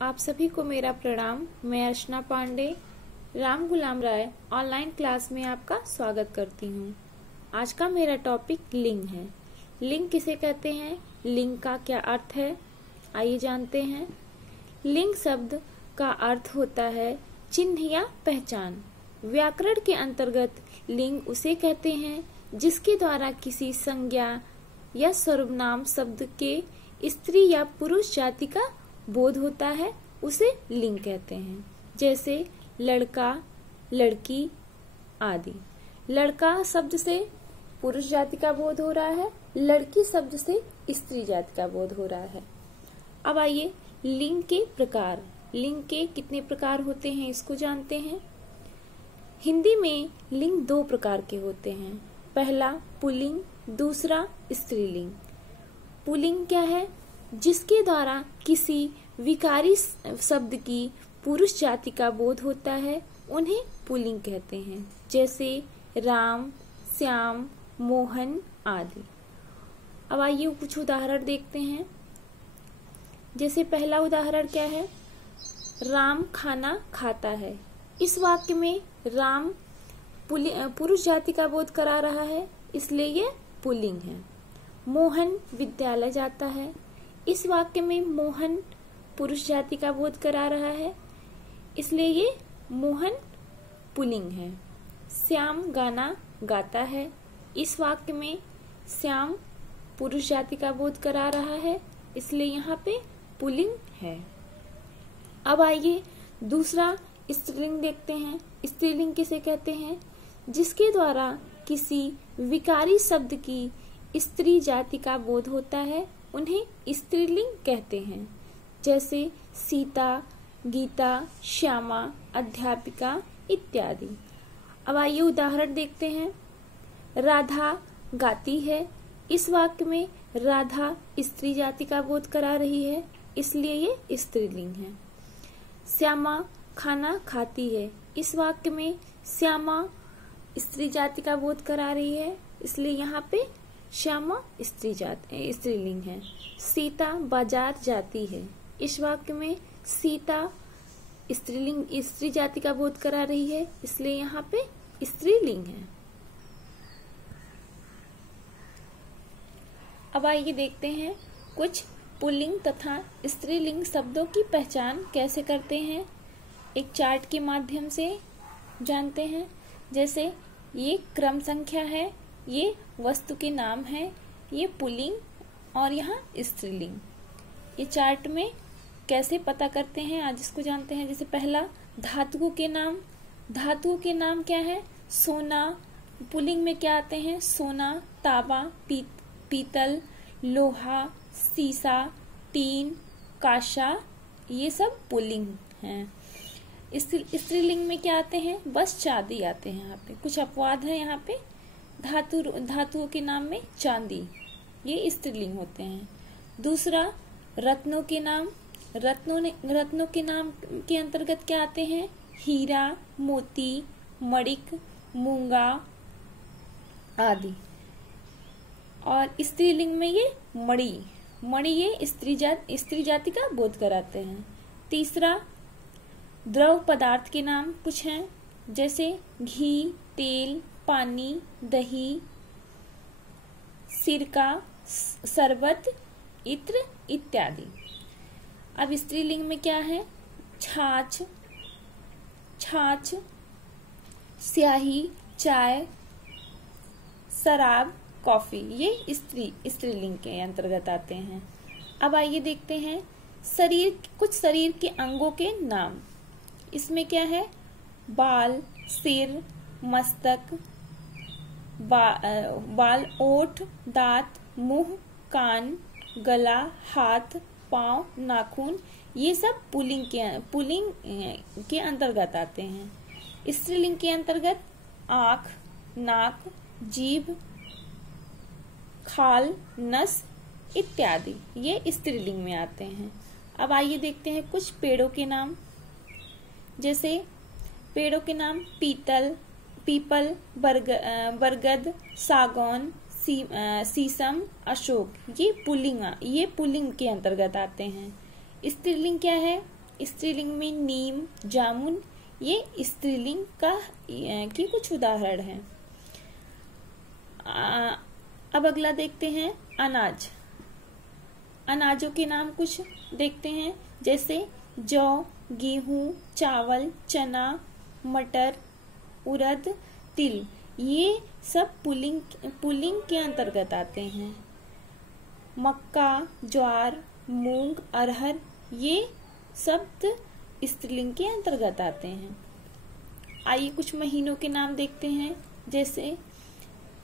आप सभी को मेरा प्रणाम। मैं अर्चना पांडे राम गुलाम राय ऑनलाइन क्लास में आपका स्वागत करती हूँ। आज का मेरा टॉपिक लिंग है। लिंग किसे कहते हैं, लिंग का क्या अर्थ है, आइए जानते हैं। लिंग शब्द का अर्थ होता है चिन्ह या पहचान। व्याकरण के अंतर्गत लिंग उसे कहते हैं जिसके द्वारा किसी संज्ञा या सर्वनाम शब्द के स्त्री या पुरुष जाति का बोध होता है, उसे लिंग कहते हैं। जैसे लड़का, लड़की आदि। लड़का शब्द से पुरुष जाति का बोध हो रहा है, लड़की शब्द से स्त्री जाति का बोध हो रहा है। अब आइए लिंग के प्रकार, लिंग के कितने प्रकार होते हैं इसको जानते हैं। हिंदी में लिंग दो प्रकार के होते हैं। पहला पुल्लिंग, दूसरा स्त्रीलिंग। पुल्लिंग क्या है? जिसके द्वारा किसी विकारी शब्द की पुरुष जाति का बोध होता है, उन्हें पुल्लिंग कहते हैं। जैसे राम, श्याम, मोहन आदि। अब आइए कुछ उदाहरण देखते हैं। जैसे पहला उदाहरण क्या है? राम खाना खाता है। इस वाक्य में राम पुरुष जाति का बोध करा रहा है, इसलिए ये पुल्लिंग है। मोहन विद्यालय जाता है। इस वाक्य में मोहन पुरुष जाति का बोध करा रहा है, इसलिए ये मोहन पुल्लिंग है। श्याम गाना गाता है। इस वाक्य में श्याम पुरुष जाति का बोध करा रहा है, इसलिए यहाँ पे पुल्लिंग है। अब आइए दूसरा स्त्रीलिंग देखते हैं। स्त्रीलिंग किसे कहते हैं? जिसके द्वारा किसी विकारी शब्द की स्त्री जाति का बोध होता है, उन्हें स्त्रीलिंग कहते हैं। जैसे सीता, गीता, श्यामा, अध्यापिका इत्यादि। अब आइए उदाहरण देखते हैं। राधा गाती है। इस वाक्य में राधा स्त्री जाति का बोध करा रही है, इसलिए ये स्त्रीलिंग है। श्यामा खाना खाती है। इस वाक्य में श्यामा स्त्री जाति का बोध करा रही है, इसलिए यहाँ पे श्यामा स्त्रीलिंग है। सीता बाजार जाती है। इस वाक्य में सीता स्त्री जाति का बोध करा रही है, इसलिए यहाँ पे स्त्रीलिंग है। अब आइए देखते हैं कुछ पुल्लिंग तथा स्त्रीलिंग शब्दों की पहचान कैसे करते हैं, एक चार्ट के माध्यम से जानते हैं। जैसे ये क्रम संख्या है, ये वस्तु के नाम है, ये पुल्लिंग और यहाँ स्त्रीलिंग। ये चार्ट में कैसे पता करते हैं आज इसको जानते हैं। जैसे पहला धातुओं के नाम। धातुओं के नाम क्या है? सोना। पुल्लिंग में क्या आते हैं? सोना, तांबा, पीतल, लोहा, सीसा, टीन, कांसा, ये सब पुल्लिंग हैं। स्त्रीलिंग में क्या आते हैं? बस चांदी आते हैं। यहाँ पे कुछ अपवाद है। यहाँ पे धातुओं के नाम में चांदी, ये स्त्रीलिंग होते हैं। दूसरा रत्नों के नाम। रत्नों के नाम के अंतर्गत क्या आते हैं? हीरा, मोती, मणिक, मूंगा आदि। और स्त्रीलिंग में ये मणि ये स्त्री जाति का बोध कराते हैं। तीसरा द्रव पदार्थ के नाम कुछ हैं, जैसे घी, तेल, पानी, दही, सिरका, शरबत, इत्र इत्यादि। अब स्त्रीलिंग में क्या है? छाछ, स्याही, चाय, शराब, कॉफी, ये स्त्रीलिंग के अंतर्गत आते हैं। अब आइए देखते हैं कुछ शरीर के अंगों के नाम। इसमें क्या है? बाल, सिर, मस्तक, बाल, ओठ, दांत, मुंह, कान, गला, हाथ, पांव, नाखून, ये सब पुल्लिंग के अंतर्गत आते हैं। स्त्रीलिंग के अंतर्गत आँख, नाक, जीभ, खाल, नस इत्यादि, ये स्त्रीलिंग में आते हैं। अब आइए देखते हैं कुछ पेड़ों के नाम। जैसे पेड़ों के नाम पीपल, बरगद, सागौन, शीशम, अशोक, ये पुल्लिंग के अंतर्गत आते हैं। स्त्रीलिंग क्या है? स्त्रीलिंग में नीम, जामुन, ये स्त्रीलिंग की कुछ उदाहरण हैं। अब अगला देखते हैं अनाज। अनाजों के नाम कुछ देखते हैं, जैसे जौ, गेहूं, चावल, चना, मटर, उड़द, तिल, ये सब पुल्लिंग के अंतर्गत आते हैं। मक्का, ज्वार, मूंग, अरहर, ये शब्द स्त्रीलिंग के अंतर्गत आते हैं। आइए कुछ महीनों के नाम देखते हैं, जैसे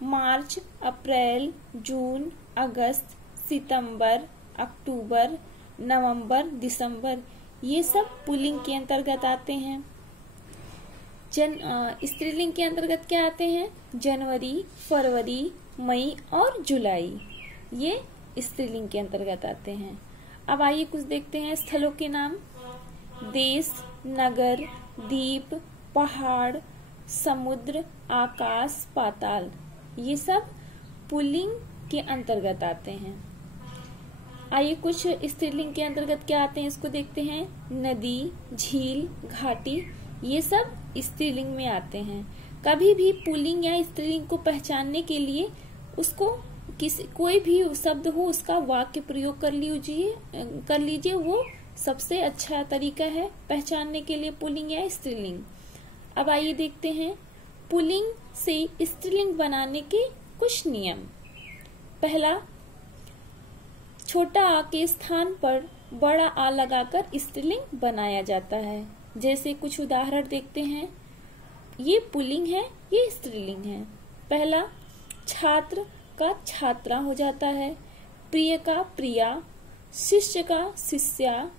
मार्च, अप्रैल, जून, अगस्त, सितंबर, अक्टूबर, नवंबर, दिसंबर, ये सब पुल्लिंग के अंतर्गत आते हैं। स्त्रीलिंग के अंतर्गत क्या आते हैं? जनवरी, फरवरी, मई और जुलाई, ये स्त्रीलिंग के अंतर्गत आते हैं। अब आइए कुछ देखते हैं स्थलों के नाम। देश, नगर, द्वीप, पहाड़, समुद्र, आकाश, पाताल, ये सब पुल्लिंग के अंतर्गत आते हैं। आइए कुछ स्त्रीलिंग के अंतर्गत क्या आते हैं इसको देखते हैं। नदी, झील, घाटी, ये सब स्त्रीलिंग में आते हैं। कभी भी पुल्लिंग या स्त्रीलिंग को पहचानने के लिए उसको कोई भी शब्द हो उसका वाक्य प्रयोग कर लीजिए, वो सबसे अच्छा तरीका है पहचानने के लिए पुल्लिंग या स्त्रीलिंग। अब आइए देखते हैं पुल्लिंग से स्त्रीलिंग बनाने के कुछ नियम। पहला, छोटा आ के स्थान पर बड़ा आ लगाकर स्त्रीलिंग बनाया जाता है। जैसे कुछ उदाहरण देखते हैं। ये पुल्लिंग है, ये स्त्रीलिंग है। पहला, छात्र का छात्रा हो जाता है, प्रिय का प्रिया, शिष्य का शिष्या,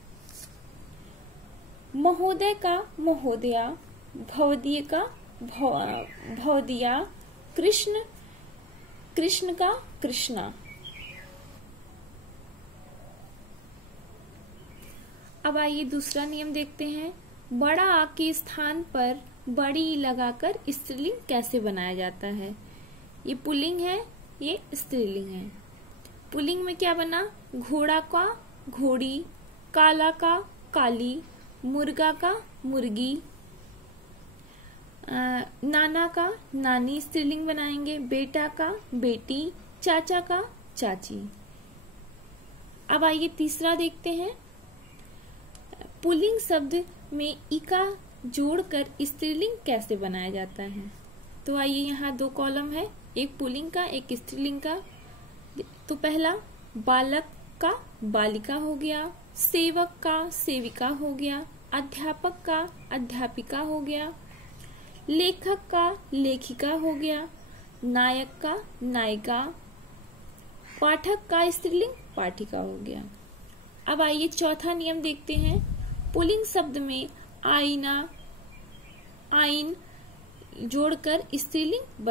महोदय का महोदया, भवदीय का भवदिया, कृष्ण का कृष्णा। अब आइए दूसरा नियम देखते हैं। बड़ा आ के स्थान पर बड़ी लगाकर स्त्रीलिंग कैसे बनाया जाता है। ये पुल्लिंग है, ये स्त्रीलिंग है। पुल्लिंग में क्या बना? घोड़ा का घोड़ी, काला का काली, मुर्गा का मुर्गी, नाना का नानी स्त्रीलिंग बनाएंगे, बेटा का बेटी, चाचा का चाची। अब आइए तीसरा देखते हैं। पुल्लिंग शब्द में इका जोड़कर स्त्रीलिंग कैसे बनाया जाता है। तो आइए यहाँ दो कॉलम है, एक पुल्लिंग का एक स्त्रीलिंग का। तो पहला, बालक का बालिका हो गया, सेवक का सेविका हो गया, अध्यापक का अध्यापिका हो गया, लेखक का लेखिका हो गया, नायक का नायिका, पाठक का स्त्रीलिंग पाठिका हो गया। अब आइए चौथा नियम देखते हैं। पुल्लिंग शब्द में आईना, आइन जोड़कर स्त्रीलिंग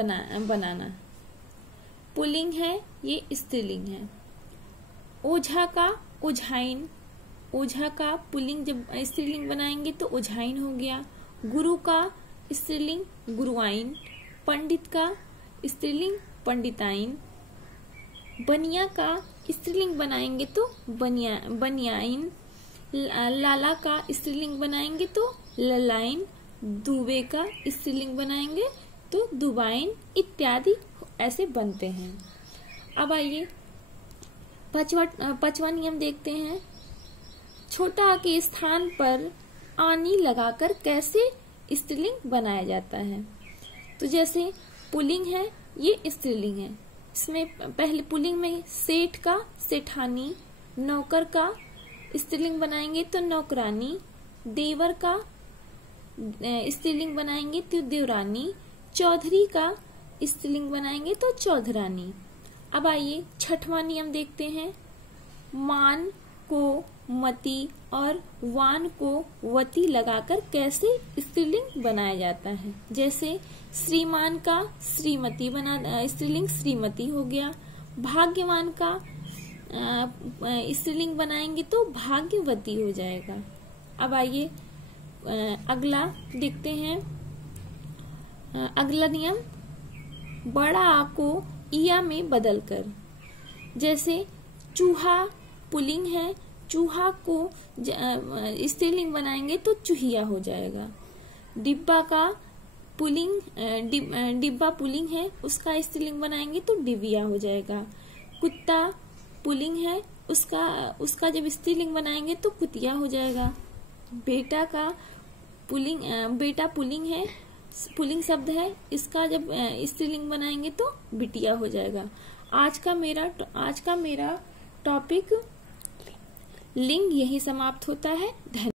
बनाना। पुल्लिंग है, ये स्त्रीलिंग है। ओझा का ओझाइन, ओझा का पुल्लिंग जब स्त्रीलिंग बनाएंगे तो ओझाइन हो गया। गुरु का स्त्रीलिंग गुरुआइन, पंडित का स्त्रीलिंग पंडिताइन, बनिया का स्त्रीलिंग बनाएंगे तो बनियाइन, लाला का स्त्रीलिंग बनाएंगे तो ललाइन, दुबे का स्त्रीलिंग बनाएंगे तो दुबाइन, इत्यादि ऐसे बनते हैं। अब आइए पांचवा नियम देखते हैं। छोटा के स्थान पर आनी लगाकर कैसे स्त्रीलिंग बनाया जाता है। तो जैसे पुल्लिंग है, ये स्त्रीलिंग है। इसमें पहले पुल्लिंग में सेठ का सेठानी, नौकर का स्त्रीलिंग बनाएंगे तो नौकरानी, देवर का स्त्रीलिंग बनाएंगे तो देवरानी, चौधरी का स्त्रीलिंग बनाएंगे तो चौधरानी। अब आइए छठवां नियम देखते हैं। मान को मती और वान को वती लगाकर कैसे स्त्रीलिंग बनाया जाता है। जैसे श्रीमान का श्रीमती स्त्रीलिंग श्रीमती हो गया। भाग्यवान का स्त्रीलिंग बनाएंगे तो भाग्यवती हो जाएगा। अब आइए अगला देखते हैं। अगला नियम, बड़ा आ को इया में बदलकर। जैसे चूहा पुल्लिंग है, चूहा को स्त्रीलिंग बनाएंगे तो चूहिया हो जाएगा। डिब्बा का पुलिंग डिब्बा पुलिंग है, उसका स्त्रीलिंग बनाएंगे तो डिबिया हो जाएगा। कुत्ता पुलिंग है, उसका जब स्त्रीलिंग बनाएंगे तो कुतिया हो जाएगा। बेटा पुलिंग है, पुलिंग शब्द है, इसका जब स्त्रीलिंग बनाएंगे तो बिटिया हो जाएगा। आज का मेरा टॉपिक लिंग यही समाप्त होता है। धन्यवाद।